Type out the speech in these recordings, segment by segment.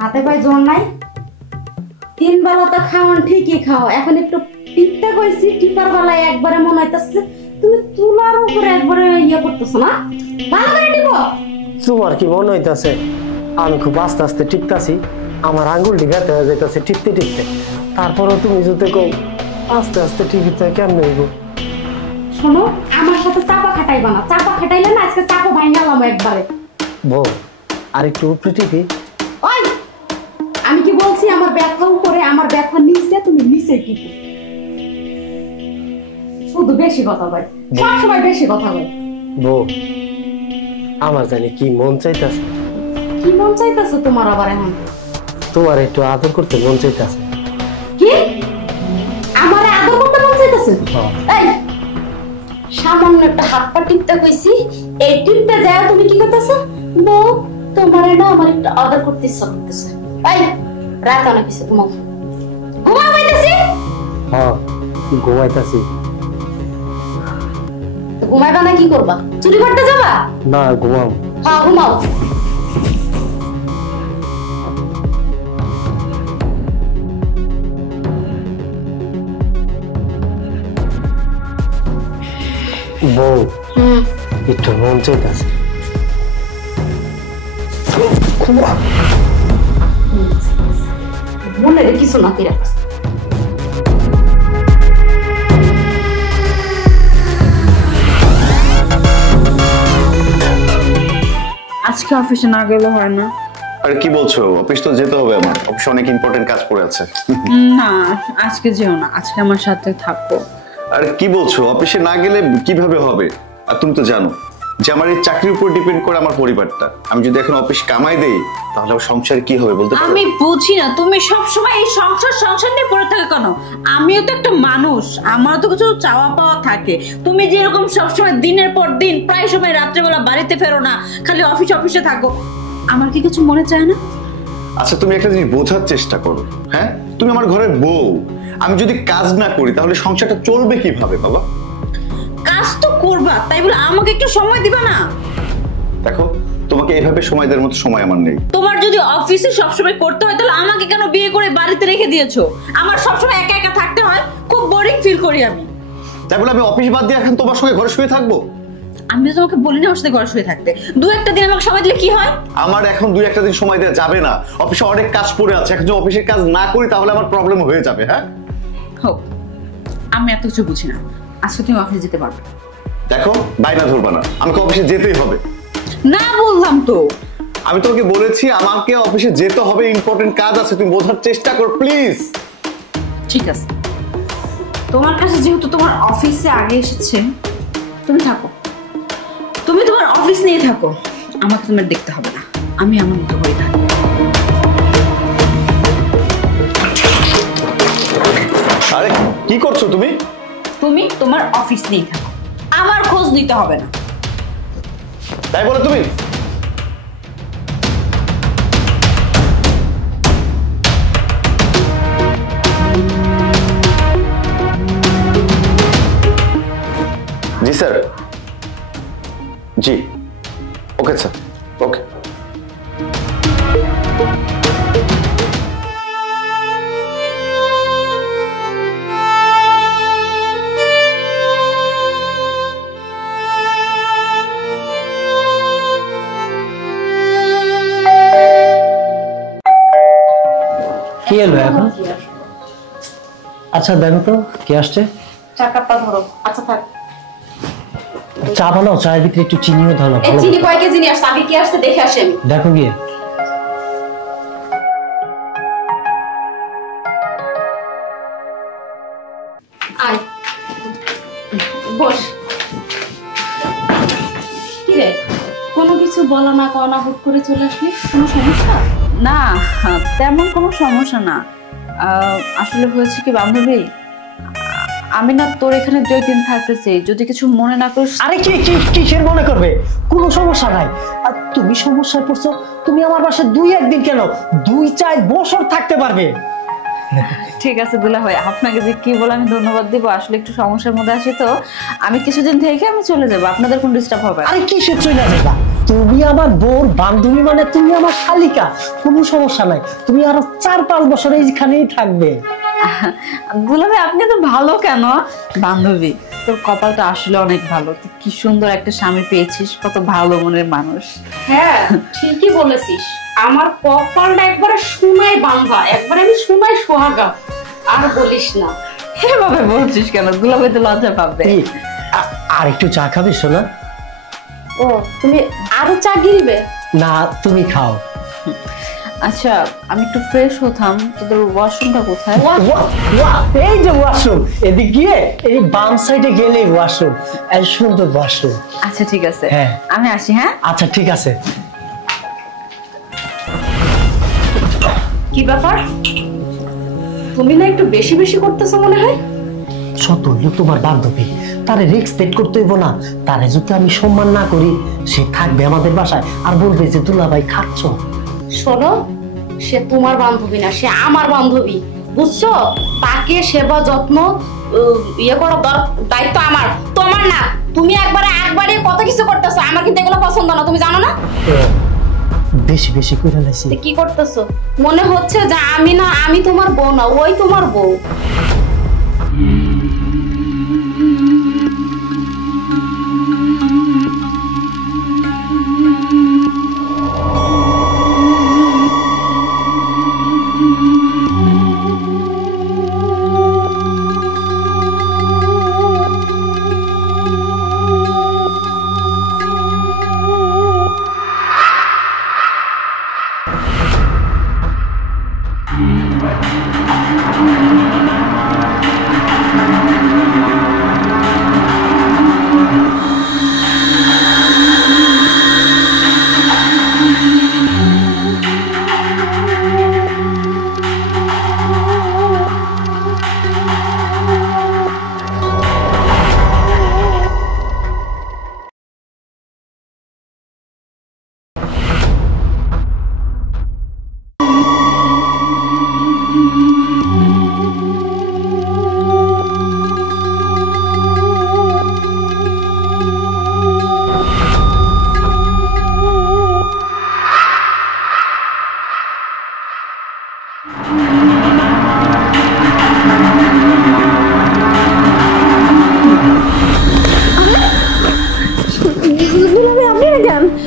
হাতে পায়ে জোর নাই, 3 বেলা তো খাওয়ান ঠিকই খাও, এখন একটু টিপতে কইছি, টিপার বেলায় একবারে মনে হইতাছে তুমি তুলার উপরে একবারে ইয়ে করতেছো না, ভালো করে টিপো। তোমার কি মনে হইতাছে আমি খুব আস্তে আস্তে টিপতাছি? আমার আঙ্গুলটি গাতে হয়ে যাইতাছে টিপতে টিপতে, তারপরেও তুমি যদি কও আস্তে আস্তে টিপতে কেমন হইব? শোনো, আমার সাথে চাপা খাটাইবা না, চাপা খাটাইলে না আজকে চাপা ভাঙালাম একবারে। বউ আর একটু উপরে টিপি। ওই আমি কি বলছি, আমার ব্যথা উপরে, আমার ব্যথা নিচে, তুমি নিচে টিপো। শুধু বেশি কথা বল, সব সময় বেশি কথা বল। বউ আমার জানি কি মন চাইতাছে। কি মন চাইতাছে তোমার আবার এখন? তোমার একটু আদর করতে মন চাইতাছে। কি আমারে আদর করতে মন চাইতাছে? এই সামান্য একটা হাত পা টিপতে কইছি, এই টিপতে যায় তুমি কি করতেছ? নো তোমারে না আমার একটু আদর করতে ইচ্ছা করতেছে। এই রাত অনেক কিছু ঘুমাও, ঘুমাও কইতাছি। হ্যাঁ ঘুমাইতাছি। তো ঘুমাইবা না কি করবা? চুরি করতে যাবা? না ঘুমাও। হ্যাঁ ঘুমাও। বউ একটু মন চাইতাছে। মনে রে কিছু নাতি রাখছে। আজকে অফিসে না গেলে হয় না? আরে কি বলছো, অফিস তো যেতে হবে, আমার অফিসে অনেক ইম্পর্টেন্ট কাজ পড়ে আছে। না আজকে যেও না, আজকে আমার সাথে থাকো। আরে কি বলছো, অফিসে না গেলে কিভাবে হবে? আর তুমি তো জানো যে আমার এই চাকরির উপর ডিপেন্ড করে আমার পরিবারটা। আমি যদি এখন অফিস কামাই দেই তাহলে আমার সংসার কি হবে বলতে পারো? আমি বুঝি না তুমি সব সময় এই সংসার নিয়ে পড়ে থাকো কেন? আমিও তো একটা মানুষ, আমারও তো কিছু চাওয়া পাওয়া থাকে। তুমি যেরকম সবসময় দিনের পর দিন প্রায় সময় রাত্রেবেলা বাড়িতে ফেরো না, খালি অফিসে থাকো, আমার কি কিছু মনে চায় না? আচ্ছা তুমি একটা জিনিস বোঝার চেষ্টা করো। হ্যাঁ তুমি আমার ঘরের বউ, আমি যদি কাজ না করি তাহলে সংসারটা চলবে কিভাবে বাবা? কাজ তো করবা, তাই বলে আমাকে একটু সময় দিবা না? দেখো তোমাকে এইভাবে সময় দেওয়ার মতো সময় আমার নেই। তোমার যদি অফিসে সবসময় করতে হয় তাহলে আমাকে কেন বিয়ে করে বাড়িতে রেখে দিয়েছো? আমার সবসময় একা একা থাকতে হয়, খুব বোরিং ফিল করি আমি। তাই বলে আমি অফিস বাদ দিয়ে এখন তোমার সঙ্গে ঘরে শুয়ে থাকবো? আমি তো তোমাকে বলি না আমার সাথে ঘরে শুয়ে থাকতে, 2-1 দিন আমাকে সময় দিলে কি হয়? আমার এখন 2-1 দিন সময় দেওয়া যাবে না, অফিসে অনেক কাজ পড়ে আছে, এখন যদি অফিসের কাজ না করি তাহলে আমার প্রবলেম হয়ে যাবে। হ্যাঁ হোক, আমি এত কিছু বুঝি না, আজকে তুমি অফিসে যেতে পারবে। দেখো বাইনা ধরবা না, আমাকে অফিসে যেতেই হবে। না বললাম তো, আমি তোমাকে বলেছি আমাকে অফিসে যেতে হবে, ইম্পর্টেন্ট কাজ আছে, তুমি বোঝার চেষ্টা করো প্লিজ। ঠিক আছে, তোমার কাছে যেহেতু তোমার অফিসে আগে এসেছে, তুমি থাকো, তুমি তোমার অফিস নিয়ে থাকো, আমাকে তোমার দেখতে হবে না, আমি আমার মতো করে থাকি। আরে কি করছো তুমি? তুমি তোমার অফিস নিয়ে থাকো, আমার খোঁজ নিতে হবে না। তাই বলে তুমি? জি স্যার। জি ওকে স্যার, ওকে। কি এলো এখন? আচ্ছা দেখো তো কে আসছে। চা কাপটা ধরো। আচ্ছা থাক, চা বানাও, চায়ের ভিতরে একটু চিনিও দাও না। এই চিনি কয় কেজি নিয়ে আসছে, আগে কি আসছে দেখে আসি আমি। দেখো গিয়ে। আয় বস। কি রে, কোনো কিছু বলো না কও না, হুট করে চলে আসলি, কোনো সমস্যা? না তেমন কোনো সমস্যা না, আসলে হয়েছে কি বান্ধবী, আমি না তোর এখানে 2 দিন থাকতেছি, যদি কিছু মনে না করিস। আরে কিসের মনে করবে, কোনো সমস্যা নাই। আর তুমি সমস্যায় পড়ছো, তুমি আমার বাসায় 2-1 দিন কেন 2-4 বছর থাকতে পারবে। ঠিক আছে দুলা ভাই, আপনাকে যে কি বলে আমি ধন্যবাদ দিব, আসলে একটু সমস্যার মধ্যে আছি তো আমি কিছুদিন থেকে আমি চলে যাব, আপনাদের কোনো ডিস্টার্ব হবে না। আরে কিসের চলে যাবা, তুমি আমার বোর বান্ধবী, মানে তুমি আমার শালিকা, কোনো সমস্যা নাই। তুমি আরো 4-5 বছর এইখানেই থাকবে। দুলা ভাই আপনি তো ভালো কেন, বান্ধবী তোর কপালটা আসলে অনেক ভালো, তুই কি সুন্দর একটা স্বামী পেয়েছিস, কত ভালো মনের মানুষ। হ্যাঁ ঠিকই বলেছিস, আমার কপালটা একবারে সোনায় বাঁধা, একবারে আমি সোনায় সোহাগা। আর বলিস না। এভাবে বলছিস কেন, দুলা ভাই তো লজ্জা পাবে। আর একটু চা খাবে শোনা? ও তুমি আরো চা গিলবে? না তুমি খাও। আচ্ছা আমি একটু ফ্রেশ হতাম, তোদের ওয়াশরুমটা কোথায়? এই যে ওয়াশরুম, এদিক গিয়ে এই বাম সাইডে গেলে ওয়াশরুম, এই সুন্দর ওয়াশরুম। আচ্ছা ঠিক আছে, হ্যাঁ আমি আসি। হ্যাঁ আচ্ছা ঠিক আছে। কি ব্যাপার, তুমি না একটু বেশি বেশি করতেছো মনে হয়? শত হইলো তোমার বান্ধবী, তারে রেসপেক্ট করতে হইব না? তারে যদি আমি সম্মান না করি, সে থাকবে আমাদের বাসায় আর বলবে যে দুলাভাই খাচ্ছ। শোনো, সে তোমার বান্ধবী না, সে আমার বান্ধবী, বুঝছো? তাকে সেবা যত্ন ইয়ে করার দায়িত্ব আমার, তোমার না। তুমি একবারে কত কিছু করতেছো, আমার কিন্তু এগুলো পছন্দ না, তুমি জানো না? বেশি বেশি করে লাইছি। কি করতেছো? মনে হচ্ছে যে আমি তোমার বউ না, ওই তোমার বউ।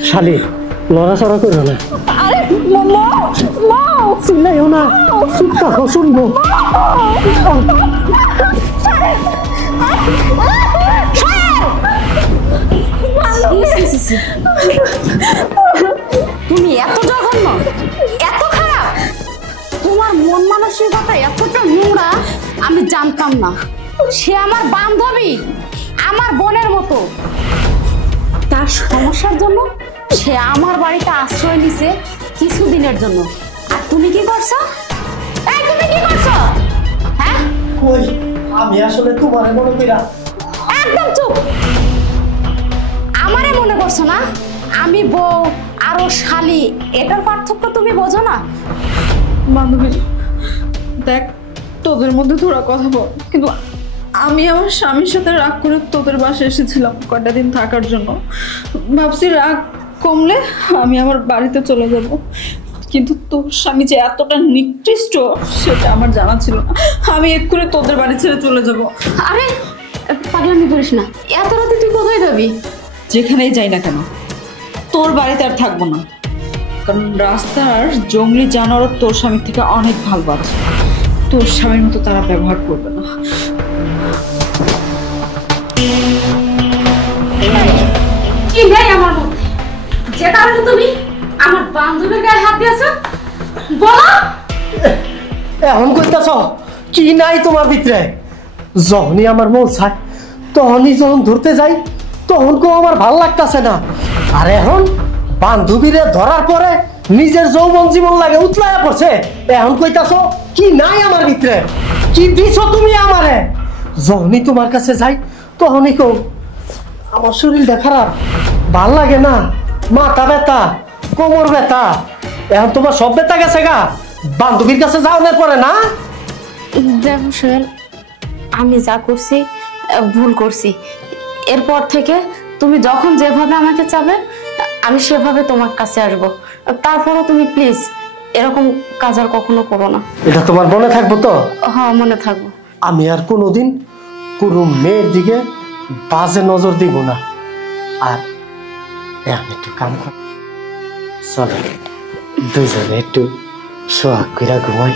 শালি লড়াচড়া করো না। আরে চিল্লাইও না, চুপ থাকো, শুনবো। তুমি এত জঘন্য, এত খারাপ, তোমার মন মানসিকতা এতটা নোংরা, আমি জানতাম না। সে আমার বান্ধবী, আমার বোনের মতো। তার সমস্যার জন্য সে আমার বাড়িতে আশ্রয় নিছে কিছুদিনের জন্য। আর তুমি কি করছো? এই তুমি কি করছো? হ্যাঁ কই, আমি আসলে তোমার মনে কইরা। একদম চুপ। আমারে মনে করছো না? আমি বউ আর ও শালি, এটার পার্থক্য তুমি বোঝো না? বান্ধবী দেখ, তোদের মধ্যে তোরা কথা বল, কিন্তু আমি আমার স্বামীর সাথে রাগ করে তোদের বাসায় এসেছিলাম কয়টা দিন থাকার জন্য। ভাবছি রাগ কমলে আমি আমার বাড়িতে চলে যাব, কিন্তু তোর স্বামী যে এতটা নিকৃষ্ট সেটা আমার জানা ছিল না। আমি এক্ষুনি তোদের বাড়ি ছেড়ে চলে যাব। আরে পাগলামি করিস না, এত রাতে তুই কোথায় যাবি? যেখানেই যাই না কেন, তোর বাড়িতে আর থাকবো না, কারণ রাস্তার জঙ্গলি জানোয়ার তোর স্বামীর থেকে অনেক ভালো আছে। তোর স্বামীর মতো তারা ব্যবহার করবে না। কি নেই আমার মধ্যে যে কারণে তুমি আমার বান্ধবীর গায়ে হাত দিয়েছো? বলো। এখন কইতাছ কি নাই তোমার ভিতরে? যখনই আমার মন চায়, তখনই যখন ধরতে যাই, তখন কেউ আমার ভাল লাগতেছে না। আর এখন বান্ধবীরে ধরার পরে নিজের যৌবন জীবন লাগে উতলায়া পড়ছে। এখন কইতাছ কি নাই আমার ভিতরে? কি দিছো তুমি আমারে? যখনই তোমার কাছে যাই তখনই কো আমার শরীরটা খারাপ, ভাল লাগে না, মাথা ব্যথা, কোমর ব্যথা। এখন তোমার সব ব্যথা গেছে গা, বান্ধবীর কাছে যাওয়ার পরে না? দেখো সোহেল, আমি যা করছি ভুল করছি। এরপর থেকে তুমি যখন যেভাবে আমাকে চাবে আমি সেভাবে তোমার কাছে আসবো। তারপরও তুমি প্লিজ এরকম কাজ আর কখনো করো না। এটা তোমার মনে থাকবো তো? হ্যাঁ, মনে থাকবো। আমি আর কোনোদিন কোনো মেয়ের দিকে বাজে নজর দিব না। আর আমি একটু কাম কর, চলো দুজনে একটু সোহাগ কইরা ঘুমাই।